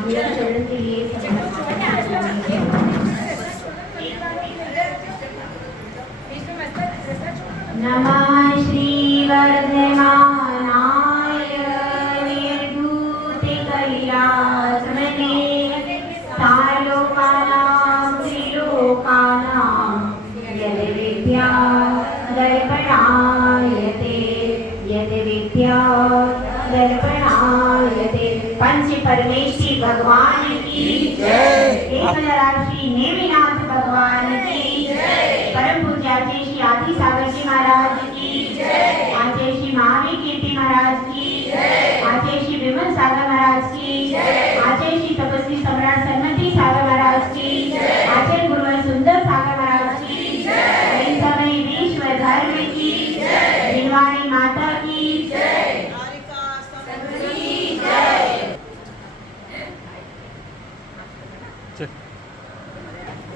मंगलाचरण के लिए नमः श्री वर्धमानाय निर्धूते कैलासमने सालोकानां त्रिलोकानां यद्विद्या दर्पणायते यद्विद्या दर्पणायते। पंच परमेश्वरी भगवान की जय। एकराशि नेमिनाथ भगवान की जय। परम पूज्य आचार्य श्री आदि सागर जी महाराज की जय। आचार्य श्री महावीर कीर्ति महाराज की जय। आचार्य श्री विमल सागर महाराज की जय। आचार्य श्री तपस्वी सम्राट सन्मति सागर महाराज की जय। आचार्य गुरुवर सुंदर सागर महाराज की जय। समय विश्व धर्म की जय। दिनवाणी माता की जय।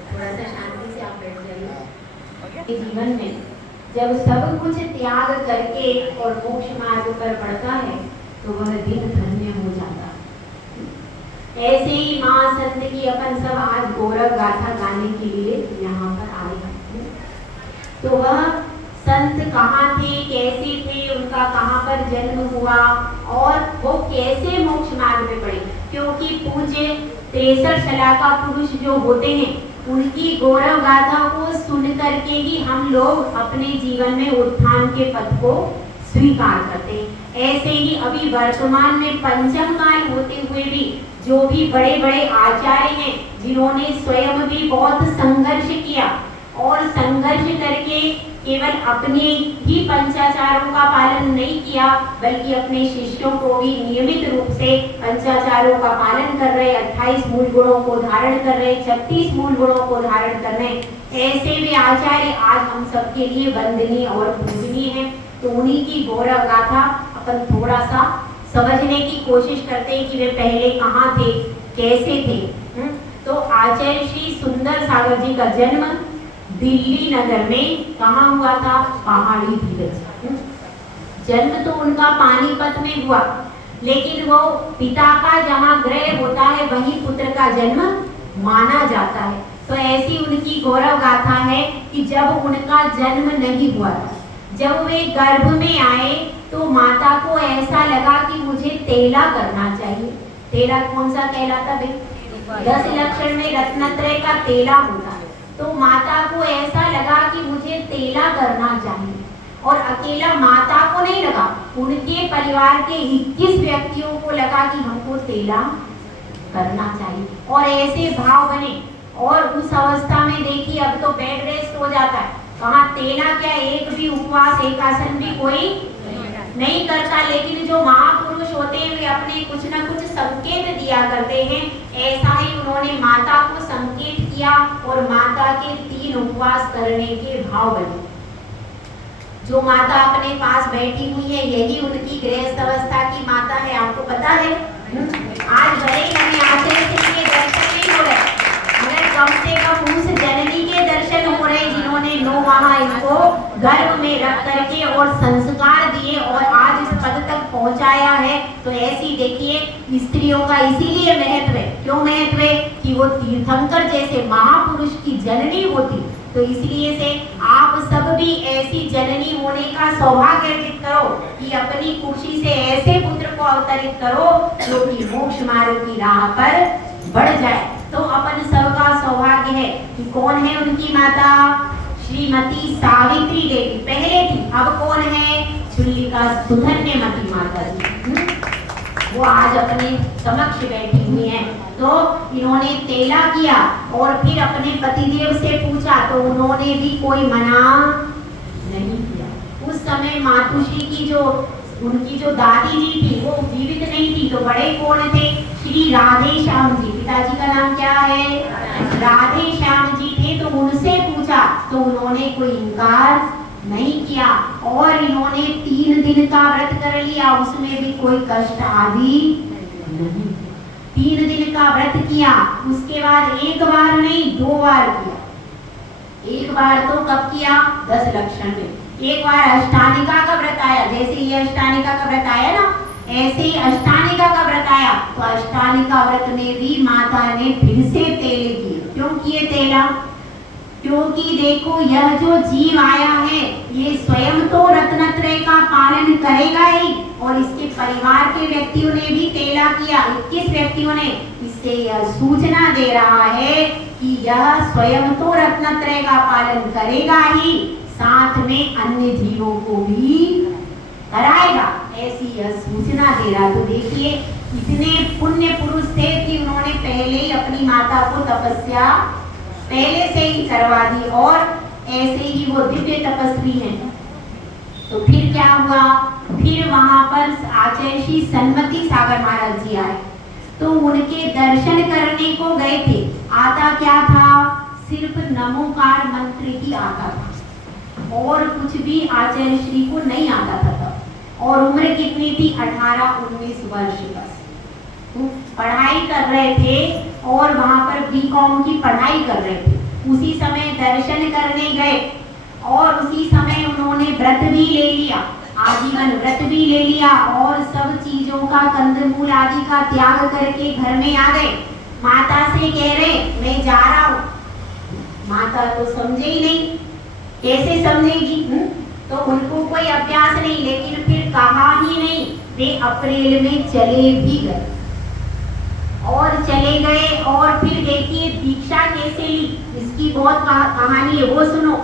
थोड़ा सा शांति से आप बैठ जाइए। जीवन में जब सब कुछ त्याग करके और मोक्ष मार्ग पर बढ़ता है तो वह दिन धन्य हो जाता है। ऐसे ही माँ संत की अपन सब आज गौरव गाथा गाने के लिए यहाँ पर आए हैं। तो वह संत कहाँ थे, कैसे थे, उनका कहाँ पर जन्म हुआ और वो कैसे मोक्ष मार्ग में पड़े, क्योंकि पूज्य 63 शलाका पुरुष जो होते हैं उनकी गौरव गाथा को सुन करके ही हम लोग अपने जीवन में उत्थान के पथ को स्वीकार करते हैं। ऐसे ही अभी वर्तमान में पंचम काल होते हुए भी जो भी बड़े बड़े आचार्य हैं जिन्होंने स्वयं भी बहुत संघर्ष किया और संघर्ष करके केवल अपने ही पंचाचारों का पालन नहीं किया बल्कि अपने शिष्यों को भी नियमित रूप से पंचाचारों का पालन कर रहे, 28 मूल गुणों को धारण कर रहे, 36 मूल गुणों को धारण कर रहे, ऐसे भी आचार्य आज हम सबके लिए वंदनीय और पूजनीय हैं। तो उन्हीं की गौरव गाथा अपन थोड़ा सा समझने की कोशिश करते हैं कि वे पहले कहाँ थे, कैसे थे। तो आचार्य श्री सुंदर सागर जी का जन्म दिल्ली नगर में कहाँ हुआ था? पहाड़ी धीरज। जन्म तो उनका पानीपत में हुआ, लेकिन वो पिता का जहाँ गृह होता है वहीं पुत्र का जन्म माना जाता है। तो ऐसी उनकी गौरव गाथा है कि जब उनका जन्म नहीं हुआ था, जब वे गर्भ में आए तो माता को ऐसा लगा कि मुझे तेला करना चाहिए। तेला कौन सा कहलाता भाई? 10 लक्षण में रत्नत्रय का तेला होता है। तो माता को ऐसा लगा कि मुझे तेला करना चाहिए, और अकेला माता को नहीं लगा, उनके परिवार के 21 व्यक्तियों को लगा कि हमको तेला करना चाहिए। और ऐसे भाव बने, और उस अवस्था में देखिए अब तो बेड रेस्ट हो जाता है, कहाँ तेला क्या, एक भी उपवास एक आसन भी कोई नहीं करता, लेकिन जो महापुरुष होते हैं वे अपने कुछ न कुछ संकेत दिया करते हैं। ऐसा ही उन्होंने माता को संकेत किया और माता के 3 उपवास करने के भाव बने। जो माता अपने पास बैठी हुई है यही उनकी गृहस्थ अवस्था की माता है, आपको पता है। आज भले हमें आचार्य के दर्शन नहीं हो रहे, मगर कम से कम उस जननी के दर्शन हो रहे जिन्होंने 9 माह इनको गर्भ में रख करके और संस्कार दिए और आज इस पद तक पहुंचाया है। तो ऐसी देखिए स्त्रियों का इसीलिए महत्व है। क्यों महत्व है? कि वो तीर्थंकर जैसे महापुरुष की जननी होती। तो इसलिए से आप सब भी ऐसी जननी होने का सौभाग्य अर्जित करो कि अपनी कुर्सी से ऐसे पुत्र को अवतरित करो जो कि मोक्ष मार्ग की राह पर बढ़ जाए। तो अपन सबका सौभाग्य है कि कौन है उनकी माता? श्रीमती सावित्री देवी पहले थी, अब कौन है? चुल्लिका सुधन्यमती माता जी। वो आज अपने समक्ष बैठी हुई हैं। तो इन्होंने तेला किया और फिर अपने पतिदेव से पूछा तो उन्होंने भी कोई मना नहीं किया। उस समय मातुश्री की जो उनकी जो दादी जी थी वो जीवित नहीं थी, तो बड़े कौन थे? श्री राधे श्याम जी। पिताजी का नाम क्या है? राधे श्याम जी थे। तो उनसे पूछा तो उन्होंने कोई इनकार नहीं किया और इन्होंने 3 दिन का व्रत कर लिया, उसमें भी कोई कष्ट आदि नहीं। 3 दिन का व्रत किया, उसके बाद एक बार नहीं 2 बार किया। एक बार तो कब किया? 10 लक्षण में। एक बार अष्टानिका का व्रत आया, जैसे ये अष्टानिका का व्रत आया ना, ऐसे ही अष्टानिका का व्रत आया तो अष्टानिका व्रत में भी माता ने फिर से तेल किए। क्यों किए तेला? क्योंकि देखो यह जो जीव आया है ये स्वयं तो रत्नत्रय का पालन करेगा ही और इसके परिवार के व्यक्तियों ने भी तेला किया। 21 व्यक्तियों ने। इससे यह सूचना दे रहा है कि यह स्वयं तो रत्नत्रय का पालन करेगा ही, साथ में अन्य जीवों को भी कराएगा, ऐसी यह सूचना दे रहा। तो देखिए इतने पुण्य पुरुष थे कि उन्होंने पहले ही अपनी माता को तपस्या पहले से ही करवा दी और ऐसे ही वो दिव्य तपस्वी हैं। तो फिर क्या हुआ? फिर वहां पर आचार्य श्री सन्मति सागर महाराज जी आए तो उनके दर्शन करने को गए थे। आता क्या था? सिर्फ नमोकार मंत्र ही आता था और कुछ भी आचार्य श्री को नहीं आता था तब। और उम्र कितनी थी? 18-19 वर्ष बस। पढ़ाई कर रहे थे और वहां पर बीकॉम की पढ़ाई कर रहे थे। उसी समय दर्शन करने गए और उसी समय उन्होंने व्रत भी ले लिया, आजीवन व्रत भी ले लिया और सब चीजों का कंदमूल आदि का त्याग करके घर में आ गए। माता से कह रहे मैं जा रहा हूँ। माता तो समझे ही नहीं, कैसे समझेगी? तो उनको कोई अभ्यास नहीं, लेकिन फिर कहा ही नहीं। वे अप्रैल में चले भी गए और चले गए और फिर देखिए दीक्षा कैसे ली, इसकी बहुत कहानी है, वो सुनो।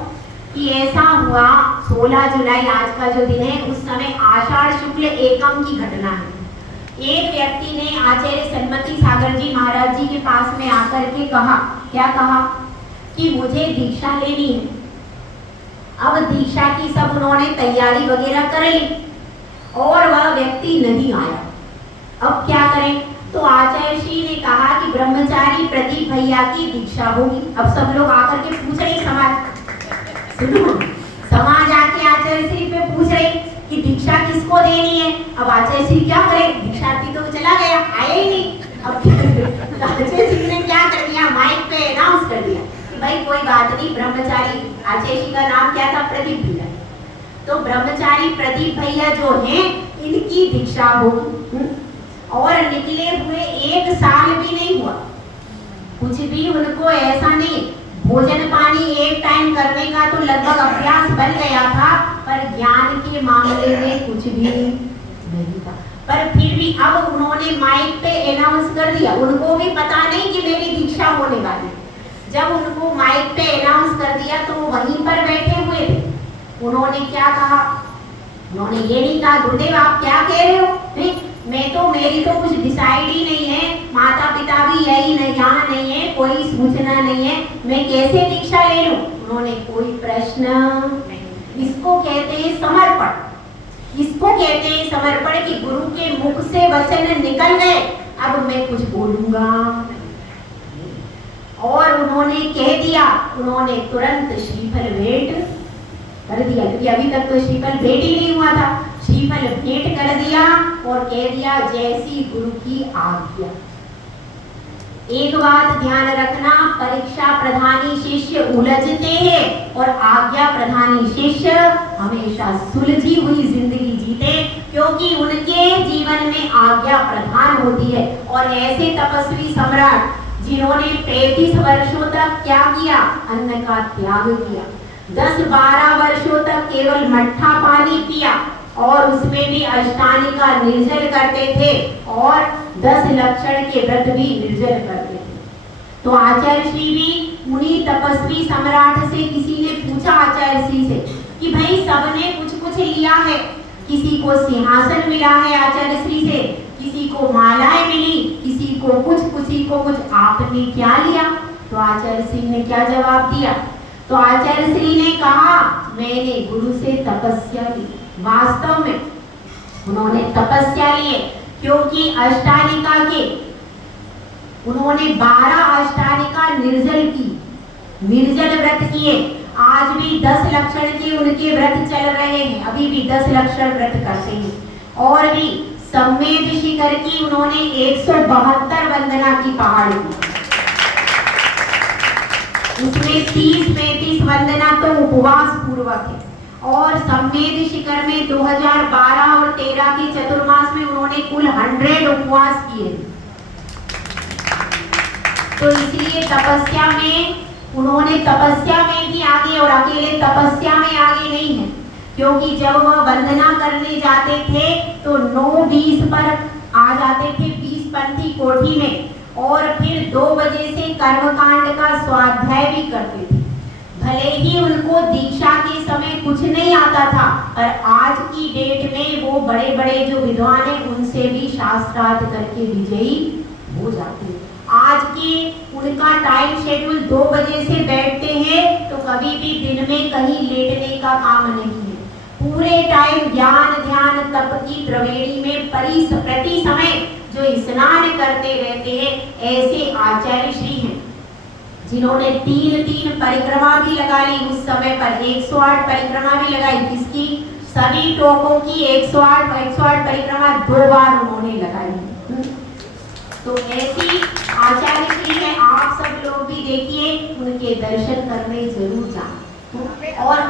कि ऐसा हुआ 16 जुलाई आज का जो दिन है, उस समय आषाढ़ शुक्ल एकम की घटना है। एक व्यक्ति ने आचार्य सन्मति सागर जी महाराज जी के पास में आकर के कहा, क्या कहा? कि मुझे दीक्षा लेनी है। अब दीक्षा की सब उन्होंने तैयारी वगैरह कर ली और वह व्यक्ति नहीं आया। अब क्या करें? तो आचार्य श्री ने कहा कि ब्रह्मचारी प्रदीप भैया की दीक्षा होगी। अब सब लोग आकर के पूछ रहे, समाज आके आचार्य श्री पे पूछ रहे कि दीक्षा किसको देनी है। अब आचार्य श्री क्या करें? दीक्षार्थी तो चला गया, आया ही नहीं। अब आचार्य श्री ने क्या कर दिया? माइक पे अनाउंस कर दिया कि भाई कोई बात नहीं, ब्रह्मचारी, आचार्य श्री का नाम क्या था? प्रदीप भैया। तो ब्रह्मचारी प्रदीप भैया जो हैं इनकी दीक्षा होगी। और निकले हुए 1 साल भी नहीं हुआ, कुछ भी उनको ऐसा नहीं, भोजन पानी एक टाइम करने का तो लगभग अभ्यास बन गया था, पर ज्ञान के मामले में कुछ भी नहीं था। पर फिर भी अब उन्होंने माइक पे अनाउंस कर दिया, उनको भी पता नहीं कि मेरी दीक्षा होने वाली। जब उनको माइक पे अनाउंस कर दिया तो वहीं पर बैठे हुए थे। उन्होंने क्या कहा? उन्होंने ये नहीं कहा गुरुदेव आप क्या कह रहे हो, नहीं मेरी तो कुछ डिसाइड ही नहीं है, माता पिता भी यही नहीं, यहाँ नहीं है, कोई सूचना नहीं है, मैं कैसे दीक्षा ले लूं? उन्होंने कोई प्रश्न नहीं। इसको कहते हैं समर्पण। इसको कहते हैं समर्पण कि गुरु के मुख से वचन निकल गए, अब मैं कुछ बोलूंगा। और उन्होंने कह दिया, उन्होंने तुरंत श्रीफल भेंट कर दिया, क्योंकि अभी तक तो श्रीफल भेंट ही नहीं हुआ था। श्रीफल भेंट कर दिया और कह दिया जैसी गुरु की आज्ञा। एक बात ध्यान रखना, परीक्षा प्रधानी शिष्य उलझते हैं और आज्ञा प्रधानी शिष्य हमेशा सुलझी हुई जिंदगी जीते, क्योंकि उनके जीवन में आज्ञा प्रधान होती है। और ऐसे तपस्वी सम्राट जिन्होंने 35 वर्षों तक क्या किया? अन्न का त्याग किया। 10-12 वर्षों तक केवल मट्ठा पानी पिया और उसमें भी अष्टानिका निर्जल करते थे और 10 लक्षण के व्रत भी निर्जल करते थे। तो आचार्य श्री भी उन्हीं तपस्वी सम्राट से, किसी ने पूछा आचार्य श्री से कि भाई सबने कुछ कुछ लिया है, किसी को सिंहासन मिला है आचार्य श्री से, किसी को मालाएं मिली, किसी को कुछ, आपने क्या लिया? तो आचार्य श्री ने क्या जवाब दिया? तो आचार्य श्री ने कहा मैंने गुरु से तपस्या ली। वास्तव में उन्होंने तपस्या लिए, क्योंकि अष्टानिका के उन्होंने 12 अष्टानिका निर्जल की, निर्जल व्रत किए। आज भी 10 लक्षण के उनके व्रत चल रहे हैं, अभी भी 10 लक्षण व्रत करते हैं। और भी सम्मेद शिखर की उन्होंने 172 वंदना की पहाड़ की, उसमें 30-35 वंदना तो उपवास पूर्वक है और सम्मेद शिखर में 2012 और 13 के चतुर्मास में उन्होंने कुल 100 उपवास किए। तो इसलिए तपस्या में उन्होंने तपस्या में भी आगे, और अकेले तपस्या में आगे नहीं है, क्योंकि जब वह वंदना करने जाते थे तो 9:20 पर आ जाते थे 20 पंथी कोठी में, और फिर 2 बजे से कर्मकांड का स्वाध्याय भी करते थे। भले ही उनको दीक्षा के समय कुछ नहीं आता था, पर आज की डेट में वो बड़े बड़े जो विद्वान हैं उनसे भी शास्त्रार्थ करके विजयी हो जाते हैं। आज के उनका टाइम शेड्यूल 2 बजे से बैठते हैं तो कभी भी दिन में कहीं लेटने का काम नहीं है। पूरे टाइम ज्ञान ध्यान तप की त्रिवेणी में प्रति समय जो स्नान करते रहते हैं। ऐसे आचार्य श्री हैं जिन्होंने 3 परिक्रमा भी लगा ली उस समय पर, 108 परिक्रमा भी लगाई। किसकी? सभी टोकों की 108 परिक्रमा 2 बार उन्होंने लगाई। तो ऐसी आचार्य श्री है, आप सब लोग भी देखिए, उनके दर्शन करने जरूर जाएं। और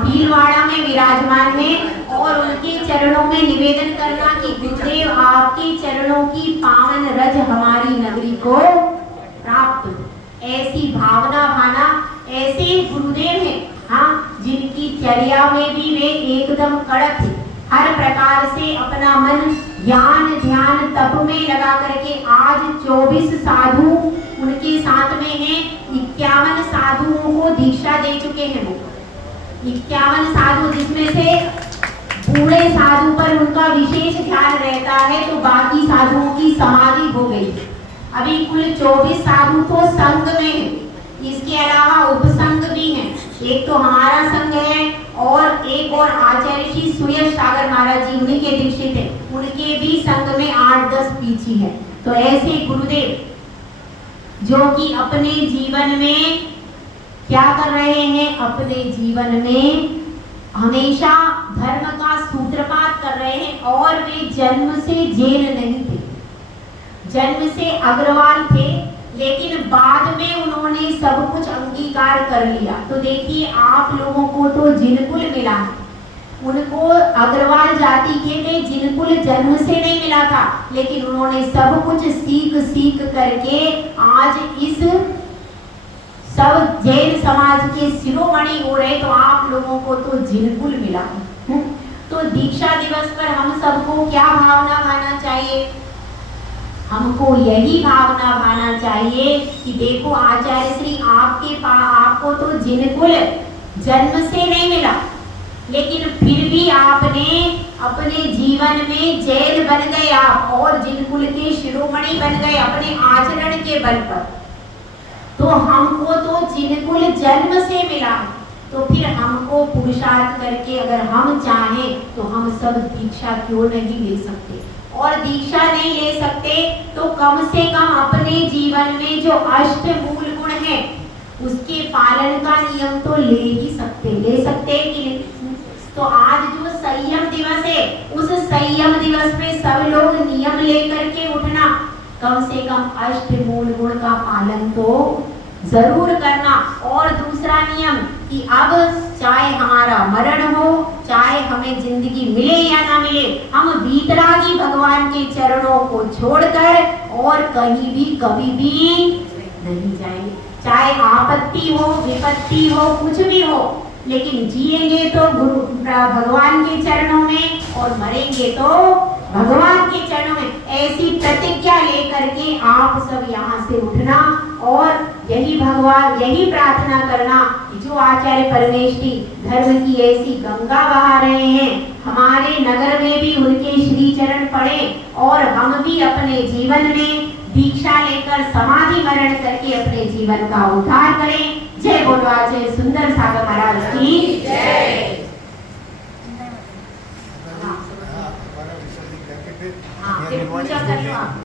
भीलवाड़ा में विराजमान है, और उनके चरणों में निवेदन करना कि गुरुदेव आपके चरणों की पावन रज हमारी नगरी को प्राप्त हो। ऐसी भावना भाना, ऐसे गुरुदेव हैं हाँ, जिनकी चर्या में भी वे एकदम कड़क है। हर प्रकार से अपना मन ज्ञान ध्यान तप में लगा करके आज 24 साधु उनके साथ में हैं। 51 साधुओं को दीक्षा दे चुके हैं वो 51 साधु, जिसमें से बूढ़े साधु पर उनका विशेष ध्यान रहता है, तो बाकी साधुओं की समाधि हो गई। अभी कुल 24 साधु तो संघ में हैं, इसके अलावा उपसंघ भी हैं। एक तो हमारा संघ है, और एक और आचार्य श्री सुयश सागर महाराज जी उन्हीं के दीक्षित है, उनके भी संघ में 8-10 पीछी है। तो ऐसे गुरुदेव जो कि अपने जीवन में क्या कर रहे हैं, अपने जीवन में हमेशा धर्म का सूत्रपात कर रहे हैं। और वे जन्म से जैन नहीं थे, जन्म से अग्रवाल थे, लेकिन बाद में उन्होंने सब कुछ अंगीकार कर लिया। तो देखिए आप लोगों को तो जिनकुल मिला, उनको अग्रवाल जाति के थे, जिनकुल जन्म से नहीं मिला था, लेकिन उन्होंने सब कुछ सीख करके आज इस सब जैन समाज के शिरोमणि हो रहे। तो आप लोगों को तो जिनकुल मिला। तो दीक्षा दिवस पर हम सबको क्या भावना भाना चाहिए? हमको यही भावना भाना चाहिए कि देखो आचार्य श्री आपको तो जिनकुल जन्म से नहीं मिला, लेकिन फिर भी आपने अपने जीवन में जैन बन गए आप, और जिनकुल के शिरोमणि बन गए अपने आचरण के बल पर। तो हमको तो जिनकुल जन्म से मिला, तो फिर हमको पुरुषार्थ करके अगर हम चाहें तो हम सब दीक्षा क्यों नहीं ले सकते? और दीक्षा नहीं ले सकते तो कम से कम अपने जीवन में जो अष्ट मूल गुण है उसके पालन का नियम तो ले सकते कि नहीं? तो आज जो संयम दिवस है, उस संयम दिवस में सब लोग नियम लेकर के उठना, कम से कम अष्ट मूल गुण का पालन तो जरूर करना। और दूसरा नियम कि अब चाहे हमारा मरण हो, चाहे हमें जिंदगी मिले या ना मिले, हम वीतरागी भगवान के चरणों को छोड़कर और कहीं भी कभी भी नहीं जाएंगे। चाहे आपत्ति हो, विपत्ति हो, कुछ भी हो, लेकिन जिएंगे तो भगवान के चरणों में, और मरेंगे तो भगवान के चरणों में। ऐसी प्रतिज्ञा लेकर के आप सब यहाँ से उठना, और यही प्रार्थना करना कि जो आचार्य परमेष्ठी धर्म की ऐसी गंगा बहा रहे हैं, हमारे नगर में भी उनके श्री चरण पड़े, और हम भी अपने जीवन में दीक्षा लेकर समाधि मरण करके अपने जीवन का उद्धार करें। जय बोलो आचार्य सुंदर सागर महाराज की।